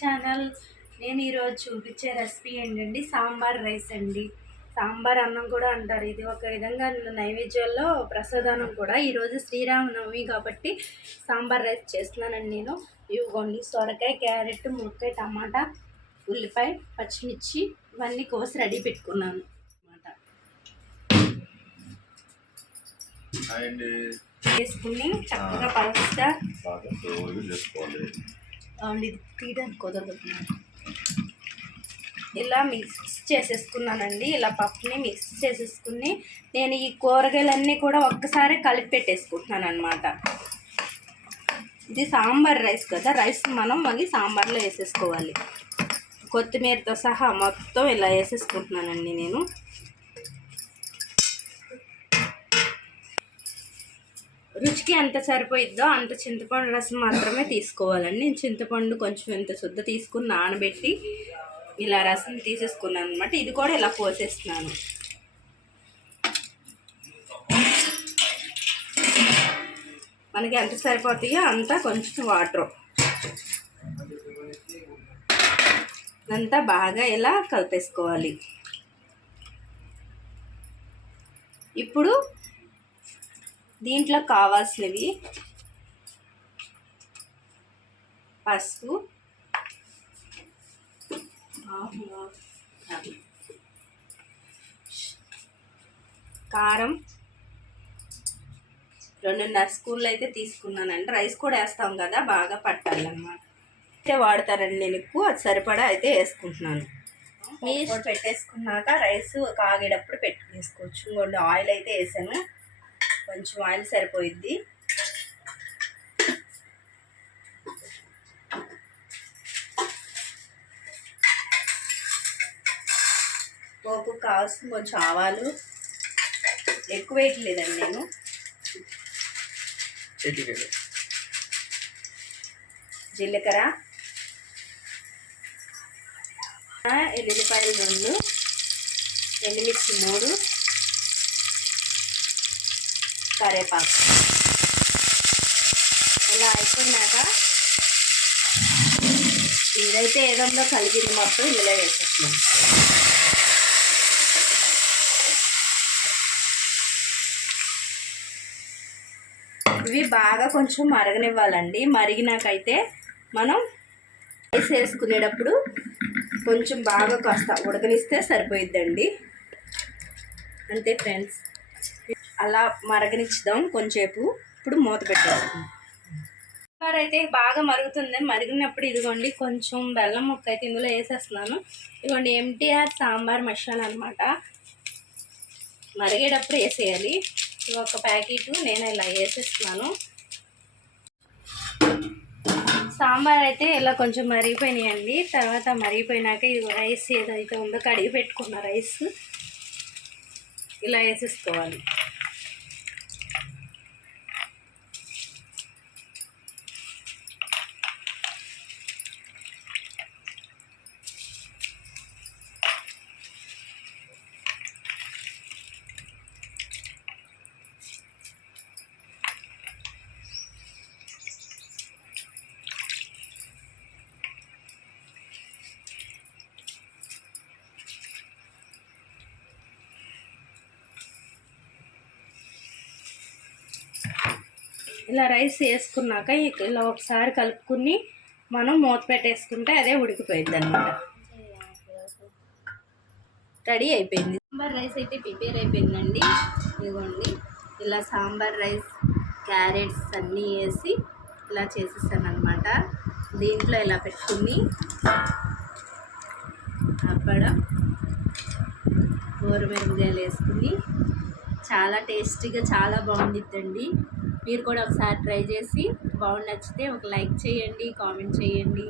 Channel నేను ఈరోజు చూపించే రెసిపీ ఏంటండి? సాంబార్ రైస్ అండి. సాంబార్ అన్నం కూడా అంటారు. ఇది ఒక విధంగా నైవేద్యాల్లో ప్రసాదానం కూడా. ఈరోజు శ్రీరామనవమి కాబట్టి సాంబార్ రైస్ చేస్తున్నానండి నేను. ఇవ్వండి సొరకాయ క్యారెట్ మునక్కాయ టమాటా ఉల్లిపాయ పచ్చిమిర్చి ఇవన్నీ కోసి రెడీ పెట్టుకున్నాను అండి. వేసుకుని చక్కగా పలుస్తా చేసుకోవాలి. అండ్ ఇది తీయడానికి కుదరదు. ఇలా మిక్స్ చేసేసుకున్నానండి. ఇలా పప్పుని మిక్స్ చేసేసుకుని నేను ఈ కూరగాయలన్నీ కూడా ఒక్కసారి కలిపి పెట్టేసుకుంటున్నాను అనమాట ఇది సాంబార్ రైస్ కదా రైస్ మనం మళ్ళీ సాంబార్లో వేసేసుకోవాలి. కొత్తిమీరతో సహా మొత్తం ఇలా వేసేసుకుంటున్నానండి నేను. రుచికి ఎంత సరిపోయిద్దో అంత చింతపండు రసం మాత్రమే తీసుకోవాలండి. నేను చింతపండు కొంచెం ఇంత శుద్ధ తీసుకుని నానబెట్టి ఇలా రసం తీసేసుకున్నాను అనమాట ఇది కూడా ఇలా పోసేస్తున్నాను. మనకి ఎంత సరిపోతాయో అంతా కొంచెం వాటర్. అంతా బాగా ఇలా కలిపేసుకోవాలి. ఇప్పుడు దీంట్లో కావాల్సినవి పసుపు కారం. రెండున్నర స్పూన్లు అయితే తీసుకున్నానండి. రైస్ కూడా వేస్తాం కదా బాగా పట్టాలన్నమాట. అయితే వాడతారండి నేను ఎక్కువ అది సరిపడా అయితే వేసుకుంటున్నాను. పెట్టేసుకున్నాక రైస్ కాగేటప్పుడు పెట్టుకేసుకోవచ్చు ఇంకోండి ఆయిల్ అయితే వేసాను. కొంచెం ఆయిల్ సరిపోయిద్ది పోపు కావాల్సిన కొంచెం ఆవాలు. ఎక్కువ వేయట్లేదండి నేను. జీలకర్ర. ఎల్లుల్లిపాయలు రెండు. ఎండుమిర్చి మూడు. కరేపాకు. ఇలా అయిపోయినాక ఇదైతే ఏదంలో కలిగింది మొత్తం ఇందులో వేసేస్తున్నాం. ఇవి బాగా కొంచెం మరగనివ్వాలండి. మరిగినాకైతే మనం రైస్ వేసుకునేటప్పుడు కొంచెం బాగా కాస్త ఉడకనిస్తే సరిపోయిద్దండి. అంతే ఫ్రెండ్స్. అలా మరగనిచ్చుదాం కొంచెంసేపు. ఇప్పుడు మూత పెట్టేస్తాం సాంబార్ అయితే బాగా మరుగుతుంది. మరిగినప్పుడు ఇదిగోండి కొంచెం బెల్లం ముక్క అయితే ఇందులో వేసేస్తున్నాను. ఇదిగోండి ఎంటీఆర్ సాంబార్ మసాలా అనమాట మరిగేటప్పుడు వేసేయాలి. ఇది ఒక ప్యాకెట్ నేను ఇలా వేసేస్తున్నాను. సాంబార్ అయితే ఇలా కొంచెం మరిగిపోయినాయండి. తర్వాత మరిగిపోయినాక ఇది రైస్ ఏదైతే ఉందో కడిగి పెట్టుకున్న రైస్ ఇలా వేసేసుకోవాలి. ఇలా రైస్ వేసుకున్నాక ఇలా ఒకసారి కలుపుకుని మనం మూత పెట్టేసుకుంటే అదే ఉడికిపోయింది అనమాట రెడీ అయిపోయింది. సాంబార్ రైస్ అయితే ప్రిపేర్ అయిపోయిందండి. ఇదిగోండి ఇలా సాంబార్ రైస్ క్యారెట్స్ అన్నీ వేసి ఇలా చేసేసాను అనమాట దీంట్లో ఇలా పెట్టుకుని అప్పడం మిరపకాయలు వేసుకుని చాలా టేస్టీగా చాలా బాగుండిద్దండి. మీరు కూడా ఒకసారి ట్రై చేసి బాగుండి నచ్చితే ఒక లైక్ చేయండి కామెంట్ చేయండి.